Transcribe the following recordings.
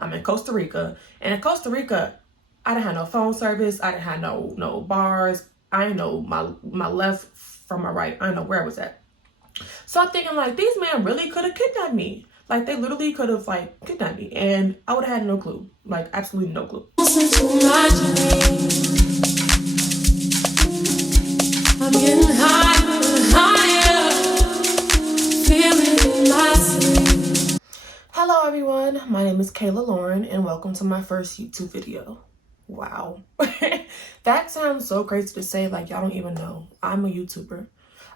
I'm in Costa Rica. And in Costa Rica, I didn't have no phone service. I didn't have no bars. I didn't know my left from my right. I didn't know where I was at. So I'm thinking like, these men really could have kidnapped me. Like they literally could have like kidnapped me, and I would have had no clue. Like absolutely no clue. I'm getting higher, feeling my sleep. Hello everyone, my name is Kayla Lauren and welcome to my first YouTube video. Wow. That sounds so crazy to say, like y'all don't even know. I'm a YouTuber.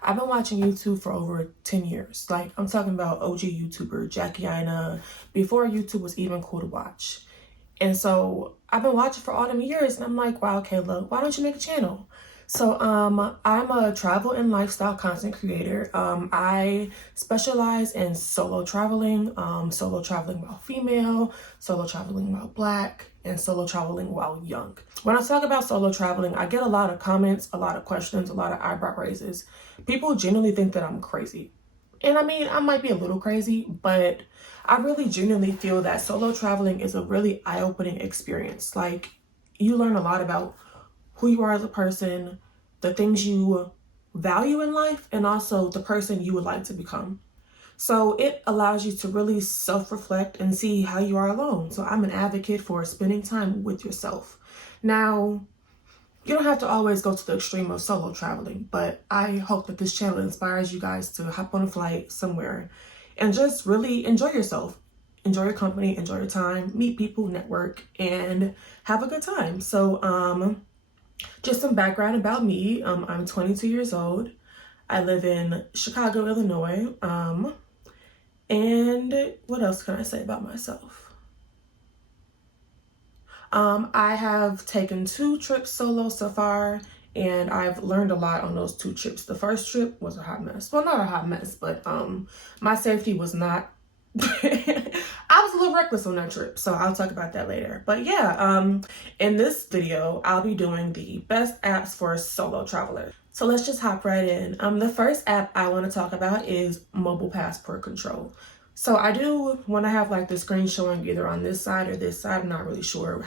I've been watching YouTube for over 10 years. Like I'm talking about OG YouTuber, Jackie Ina, before YouTube was even cool to watch. And so I've been watching for all them years and I'm like, wow, Kayla, why don't you make a channel? So I'm a travel and lifestyle content creator. I specialize in solo traveling while female, solo traveling while black, and solo traveling while young. When I talk about solo traveling, I get a lot of comments, a lot of questions, a lot of eyebrow raises. People genuinely think that I'm crazy. And I mean, I might be a little crazy, but I really genuinely feel that solo traveling is a really eye-opening experience. Like you learn a lot about who you are as a person, the things you value in life, and also the person you would like to become. So it allows you to really self-reflect and see how you are alone. So I'm an advocate for spending time with yourself. Now, you don't have to always go to the extreme of solo traveling, but I hope that this channel inspires you guys to hop on a flight somewhere and just really enjoy yourself. Enjoy your company, enjoy your time, meet people, network, and have a good time. So, just some background about me. I'm 22 years old. I live in Chicago, Illinois. And what else can I say about myself? I have taken 2 trips solo so far, and I've learned a lot on those 2 trips. The first trip was a hot mess. Well, not a hot mess, but my safety was not I was a little reckless on that trip, so I'll talk about that later. But yeah, in this video, I'll be doing the best apps for solo travelers. So let's just hop right in. The first app I want to talk about is mobile passport control. So I do want to have like the screen showing either on this side or this side. I'm not really sure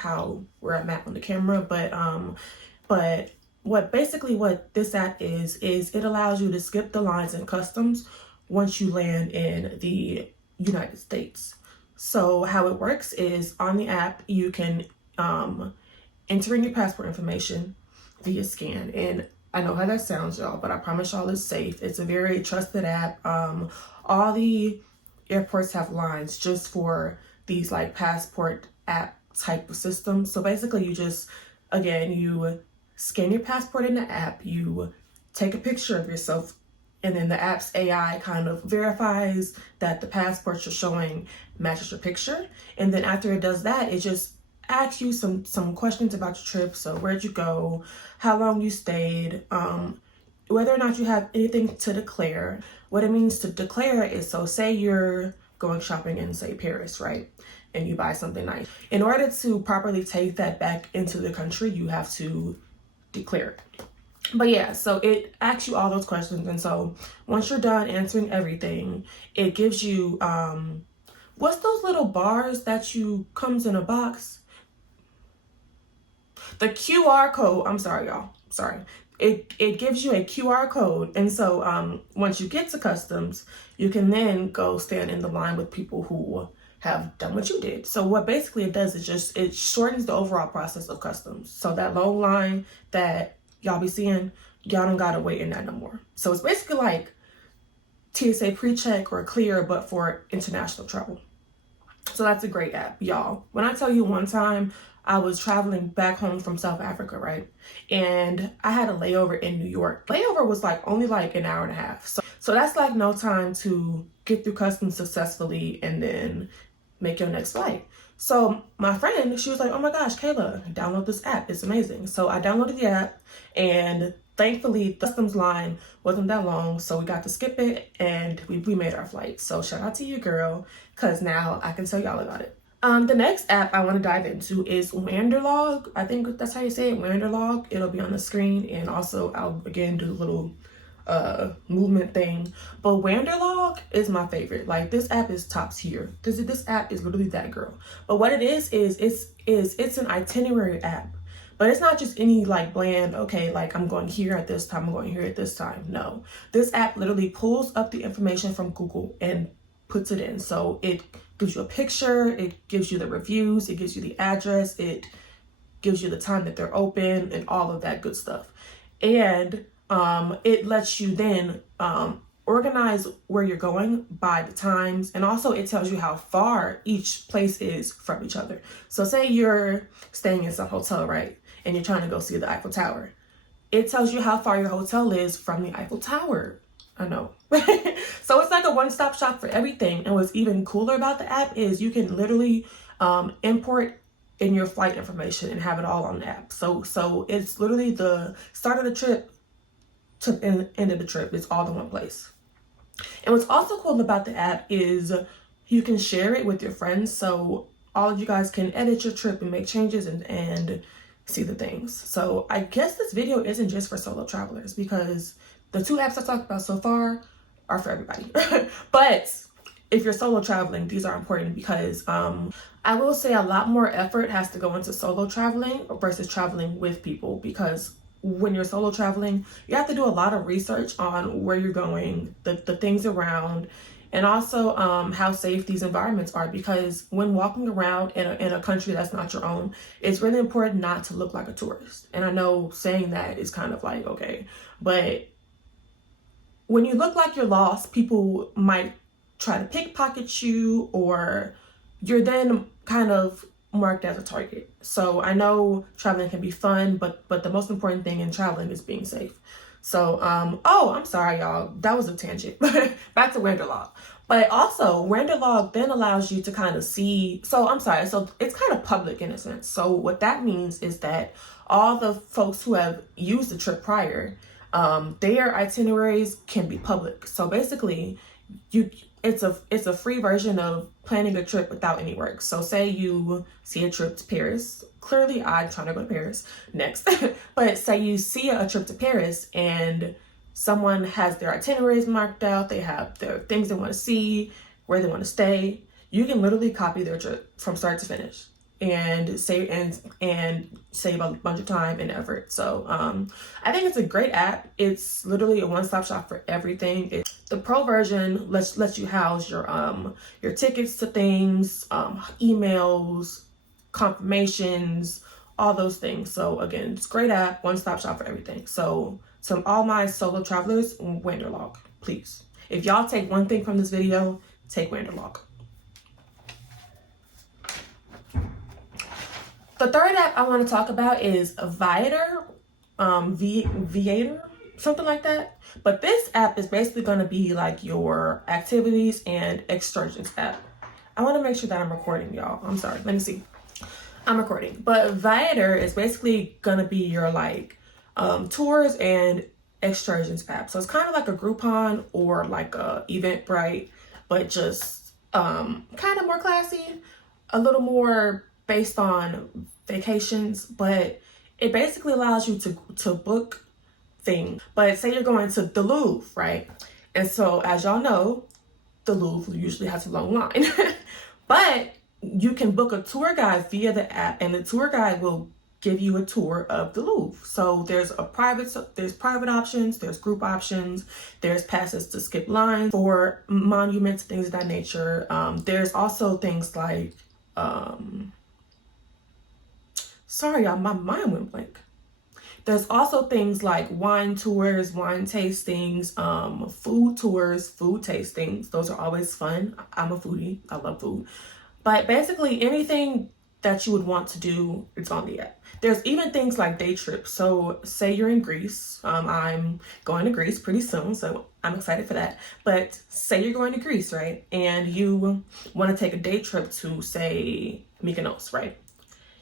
where I'm at on the camera, but what this app is it allows you to skip the lines in customs once you land in the United States. So how it works is on the app, you can enter in your passport information via scan. And I know how that sounds, y'all, but I promise y'all it's safe. It's a very trusted app. All the airports have lines just for these like passport app type of systems. So basically you just, again, you scan your passport in the app, you take a picture of yourself, and then the app's AI kind of verifies that the passport you're showing matches your picture. And then after it does that, it just asks you some questions about your trip. So where'd you go, how long you stayed, whether or not you have anything to declare. What it means to declare is, so say you're going shopping in, say, Paris, right? And you buy something nice. In order to properly take that back into the country, you have to declare it. But yeah, so it asks you all those questions. And so once you're done answering everything, it gives you, what's those little bars that comes in a box? The QR code. I'm sorry, y'all. Sorry. It gives you a QR code. And so once you get to customs, you can then go stand in the line with people who have done what you did. So what basically it does is it shortens the overall process of customs. So that long line that y'all be seeing, y'all don't gotta wait in that no more. So it's basically like TSA pre-check or clear, but for international travel. So that's a great app, y'all. When I tell you one time I was traveling back home from South Africa, right? And I had a layover in New York. Layover was only an hour and a half. So that's like no time to get through customs successfully and then make your next flight. So my friend, she was like, oh my gosh, Kayla, download this app. It's amazing. So I downloaded the app, and thankfully the customs line wasn't that long. So we got to skip it and we made our flight. So shout out to you, girl, because now I can tell y'all about it. The next app I want to dive into is WANDERLOG. I think that's how you say it, WANDERLOG. It'll be on the screen. And also I'll again do a movement thing. But Wanderlog is my favorite. Like, this app is top tier. This app is literally that girl. But what it is it's an itinerary app. But it's not just any like bland, okay, like I'm going here at this time, I'm going here at this time. No, this app literally pulls up the information from Google and puts it in. So it gives you a picture, it gives you the reviews, it gives you the address, it gives you the time that they're open and all of that good stuff. And it lets you then organize where you're going by the times, and also it tells you how far each place is from each other. So say you're staying in some hotel, right? And you're trying to go see the Eiffel Tower. It tells you how far your hotel is from the Eiffel Tower. I know. So it's like a one-stop shop for everything. And what's even cooler about the app is you can literally import in your flight information and have it all on the app. So it's literally the start of the trip to the end of the trip. It's all in one place. And what's also cool about the app is you can share it with your friends. So all of you guys can edit your trip and make changes and see the things. So I guess this video isn't just for solo travelers, because the two apps I talked about so far are for everybody. But if you're solo traveling, these are important because I will say a lot more effort has to go into solo traveling versus traveling with people, because when you're solo traveling, you have to do a lot of research on where you're going, the things around, and also how safe these environments are, because when walking around in a country that's not your own, it's really important not to look like a tourist. And I know saying that is kind of like, okay, but when you look like you're lost, people might try to pickpocket you, or you're then kind of marked as a target. So I know traveling can be fun, but the most important thing in traveling is being safe. So oh, I'm sorry y'all, that was a tangent. Back to Wanderlog. But also Wanderlog then allows you to kind of see, so I'm sorry, so it's kind of public in a sense. So what that means is that all the folks who have used the trip prior, their itineraries can be public. So basically it's a free version of planning a trip without any work. So say you see a trip to Paris. Clearly I'm trying to go to Paris next. But say you see a trip to Paris and someone has their itineraries marked out, they have their things they want to see, where they want to stay. You can literally copy their trip from start to finish and save and save a bunch of time and effort. So I think it's a great app. It's literally a one-stop shop for everything. The pro version lets you house your tickets to things, emails, confirmations, all those things. So again, it's a great app, one-stop shop for everything. So to all my solo travelers, Wanderlog, please. If y'all take one thing from this video, take Wanderlog. The third app I want to talk about is VIATOR, VIATOR, something like that. But this app is basically going to be like your activities and excursions app. I want to make sure that I'm recording, y'all. I'm sorry. Let me see. I'm recording. But VIATOR is basically going to be your like tours and excursions app. So it's kind of like a Groupon or like a Eventbrite, but just kind of more classy, a little more based on vacations, but it basically allows you to book things. But say you're going to the Louvre, right? And so as y'all know, the Louvre usually has a long line. But you can book a tour guide via the app, and the tour guide will give you a tour of the Louvre. So there's private options, there's group options, there's passes to skip lines for monuments, things of that nature. There's also things like sorry, y'all, my mind went blank. There's also things like wine tours, wine tastings, food tours, food tastings. Those are always fun. I'm a foodie. I love food. But basically anything that you would want to do, it's on the app. There's even things like day trips. So say you're in Greece. I'm going to Greece pretty soon, so I'm excited for that. But say you're going to Greece, right? And you want to take a day trip to, say, Mykonos, right?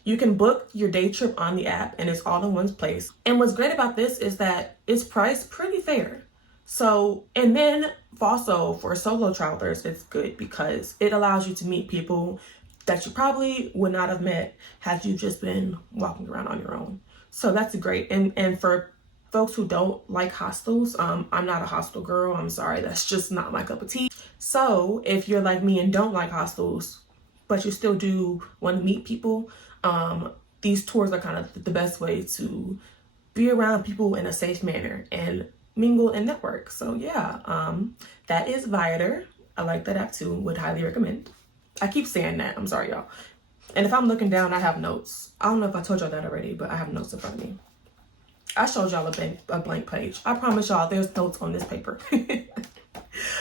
You can book your day trip on the app and it's all in one place. And what's great about this is that it's priced pretty fair. So, and then also for solo travelers, it's good because it allows you to meet people that you probably would not have met had you just been walking around on your own. So that's great. And for folks who don't like hostels. I'm not a hostel girl. I'm sorry. That's just not my cup of tea. So if you're like me and don't like hostels, but you still do want to meet people, these tours are kind of the best way to be around people in a safe manner and mingle and network. So yeah, that is Viator. I like that app too. Would highly recommend. I keep saying that. I'm sorry, y'all. And if I'm looking down, I have notes. I don't know if I told y'all that already, but I have notes in front of me. I showed y'all a blank page. I promise y'all there's notes on this paper.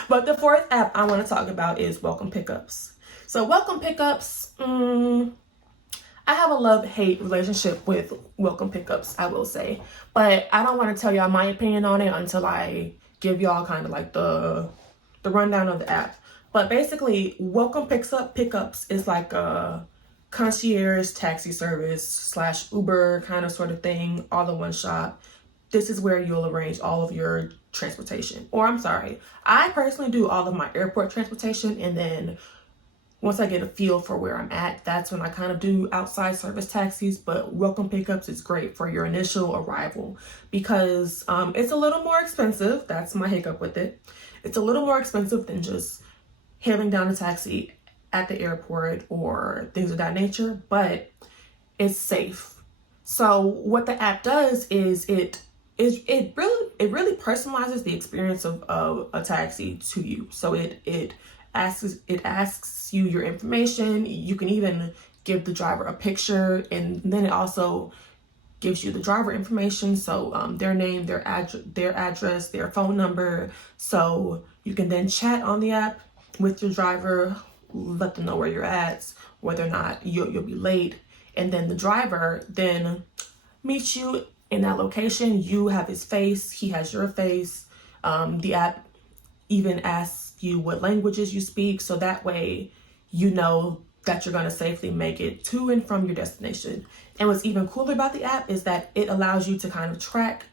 But the fourth app I want to talk about is Welcome Pickups. So Welcome Pickups, I have a love-hate relationship with Welcome Pickups, I will say. But I don't want to tell y'all my opinion on it until I give y'all kind of like the rundown of the app. But basically, Welcome Pickups is like a concierge taxi service / Uber kind of sort of thing, all in one shop. This is where you'll arrange all of your transportation. Or I'm sorry, I personally do all of my airport transportation, and then once I get a feel for where I'm at, that's when I kind of do outside service taxis. But Welcome Pickups is great for your initial arrival because it's a little more expensive. That's my hiccup with it. It's a little more expensive than just hailing down a taxi at the airport or things of that nature, but it's safe. So what the app does is it really personalizes the experience of a taxi to you. So it asks you your information. You can even give the driver a picture, and then it also gives you the driver information. So their name, their address, their phone number. So you can then chat on the app with your driver, let them know where you're at, whether or not you'll be late, and then the driver then meets you in that location. You have his face, he has your face. The app even asks you what languages you speak, so that way you know that you're going to safely make it to and from your destination. And what's even cooler about the app is that it allows you to kind of track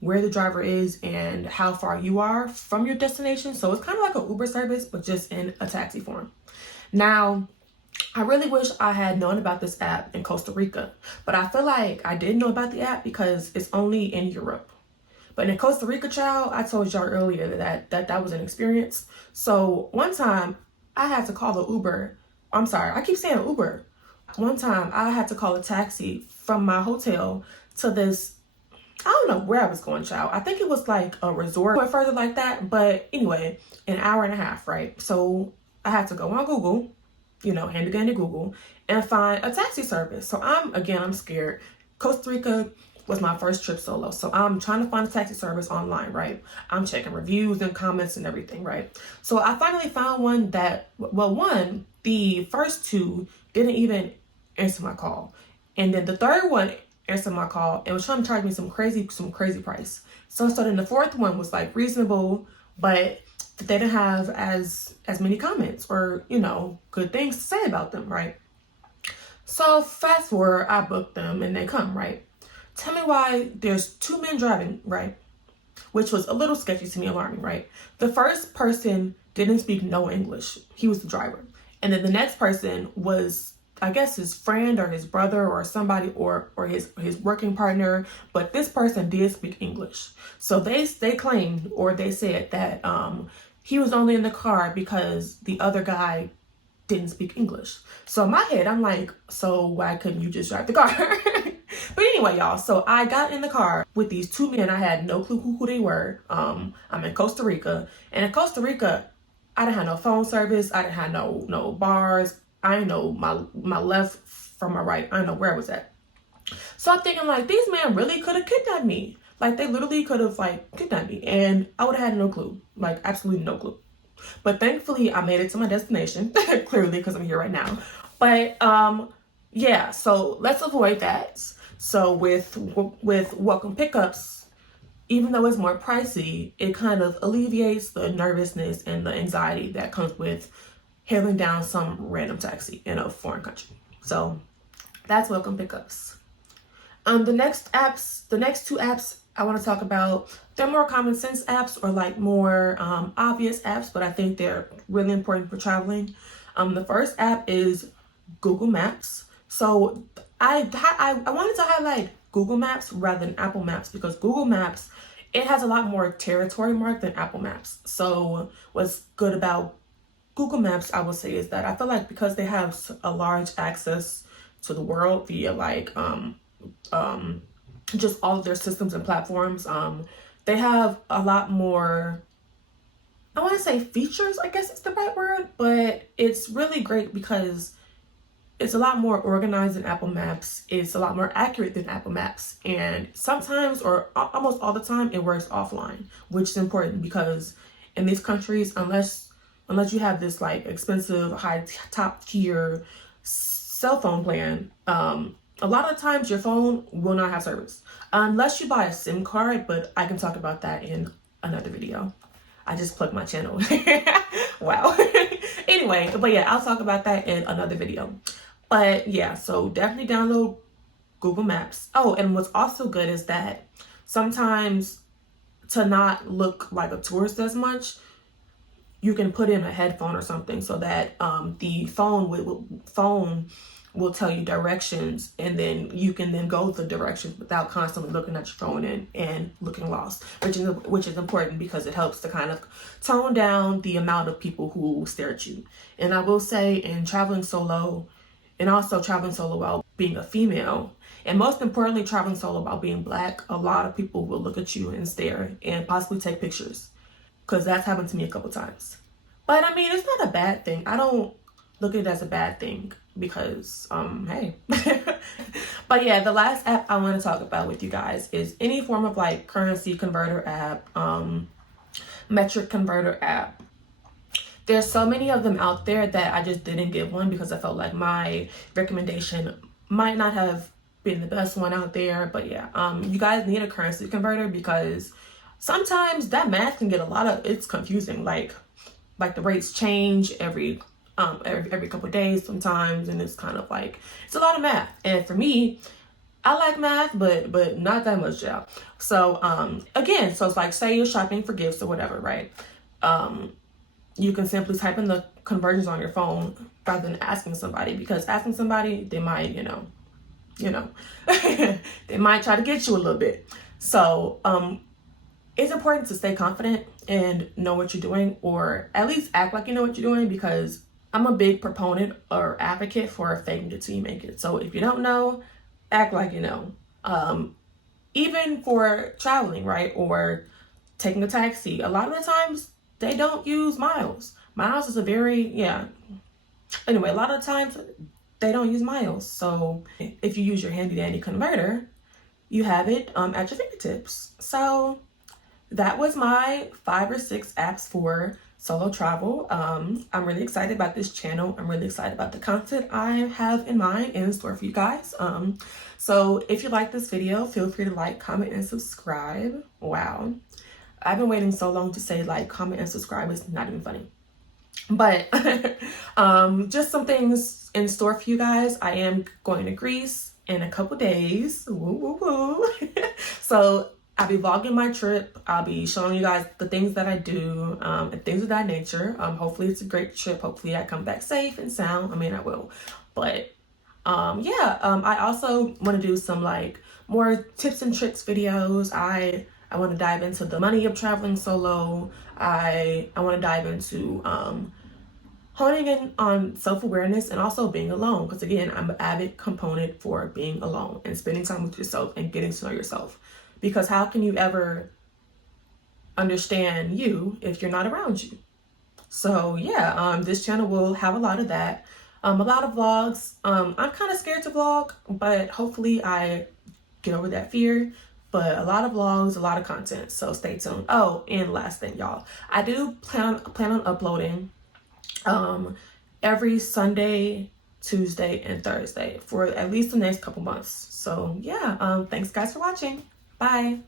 where the driver is and how far you are from your destination. So it's kind of like an Uber service, but just in a taxi form. Now, I really wish I had known about this app in Costa Rica, but I feel like I didn't know about the app because it's only in Europe. But in Costa Rica, child, I told y'all earlier that was an experience. So one time I had to call an Uber. I'm sorry, I keep saying Uber. One time I had to call a taxi from my hotel to this, I don't know where I was going, child. I think it was like a resort or further like that. But anyway, an hour and a half, right? So I had to go on Google, handy dandy Google, and find a taxi service. So I'm scared. Costa Rica was my first trip solo. So I'm trying to find a taxi service online, right? I'm checking reviews and comments and everything, right? So I finally found one that, the first two didn't even answer my call. And then the third one answered my call and was trying to charge me some crazy price. So then the fourth one was like reasonable, but they didn't have as many comments or, good things to say about them, right? So fast forward, I booked them and they come, right? Tell me why there's two men driving, right? Which was a little sketchy to me, alarming, right? The first person didn't speak no English. He was the driver. And then the next person was, I guess, his friend or his brother or somebody or his working partner, but this person did speak English. So they claimed, or they said that he was only in the car because the other guy didn't speak English. So in my head, I'm like, so why couldn't you just drive the car? But anyway, y'all, so I got in the car with these two men. I had no clue who they were. I'm in Costa Rica, and in Costa Rica, I didn't have no phone service. I didn't have no bars. I didn't know my left from my right. I didn't know where I was at. So I'm thinking, like, these men really could have kidnapped me. Like, they literally could have, like, kidnapped me. And I would have had no clue. Like, absolutely no clue. But thankfully, I made it to my destination. Clearly, because I'm here right now. But, yeah. So, let's avoid that. So, with Welcome Pickups, even though it's more pricey, it kind of alleviates the nervousness and the anxiety that comes with hailing down some random taxi in a foreign country. So that's Welcome Pickups. The next two apps I want to talk about, they're more common sense apps or like more obvious apps, but I think they're really important for traveling. The first app is Google Maps. So I wanted to highlight Google Maps rather than Apple Maps, because Google Maps, it has a lot more territory marked than Apple Maps. So what's good about Google Maps, I would say, is that I feel like because they have a large access to the world via like just all of their systems and platforms, they have a lot more, I want to say features, I guess it's the right word, but it's really great because it's a lot more organized than Apple Maps. It's a lot more accurate than Apple Maps. And sometimes, or almost all the time, it works offline, which is important because in these countries, unless you have this like expensive, high top tier cell phone plan, a lot of times your phone will not have service unless you buy a SIM card, but I can talk about that in another video. I just plugged my channel. Wow. Anyway, but yeah, I'll talk about that in another video. But yeah, so definitely download Google Maps. Oh, and what's also good is that sometimes, to not look like a tourist as much, you can put in a headphone or something so that the phone will tell you directions, and then you can then go the directions without constantly looking at your phone and looking lost, which is important because it helps to kind of tone down the amount of people who stare at you. And I will say, in traveling solo, and also traveling solo while being a female, and most importantly traveling solo while being Black, a lot of people will look at you and stare and possibly take pictures, because that's happened to me a couple times. But I mean, it's not a bad thing. I don't look at it as a bad thing because hey. But yeah, the last app I want to talk about with you guys is any form of like currency converter app, metric converter app. There's so many of them out there that I just didn't get one because I felt like my recommendation might not have been the best one out there. But yeah, you guys need a currency converter because sometimes that math can get it's confusing. Like the rates change every couple of days sometimes, and it's kind of like, it's a lot of math. And for me, I like math, but not that much, yeah. So again, so it's like, say you're shopping for gifts or whatever, right? You can simply type in the conversions on your phone rather than asking somebody, because asking somebody, they might, they might try to get you a little bit. So it's important to stay confident and know what you're doing, or at least act like you know what you're doing, because I'm a big proponent or advocate for faking it till you make it. So if you don't know, act like you know. Even for traveling, right? Or taking a taxi, a lot of the times they don't use miles. Miles is a very, anyway, a lot of times they don't use miles. So if you use your handy dandy converter, you have it at your fingertips. So that was my 5 or 6 apps for solo travel. I'm really excited about this channel. I'm really excited about the content I have in mind and in store for you guys. So if you like this video, feel free to like, comment, and subscribe. Wow. I've been waiting so long to say like, comment, and subscribe. It's not even funny. But just some things in store for you guys. I am going to Greece in a couple days. Woo, woo, woo. So I'll be vlogging my trip. I'll be showing you guys the things that I do and things of that nature. Hopefully it's a great trip. Hopefully I come back safe and sound. I mean, I will. But I also want to do some like more tips and tricks videos. I want to dive into the money of traveling solo. I want to dive into honing in on self-awareness and also being alone. Because again, I'm an avid component for being alone and spending time with yourself and getting to know yourself. Because how can you ever understand you if you're not around you? So yeah, this channel will have a lot of that. A lot of vlogs. I'm kind of scared to vlog, but hopefully I get over that fear. But a lot of vlogs, a lot of content, so stay tuned. Oh, and last thing, y'all, I do plan on uploading every Sunday, Tuesday, and Thursday for at least the next couple months. So yeah, thanks guys for watching. Bye.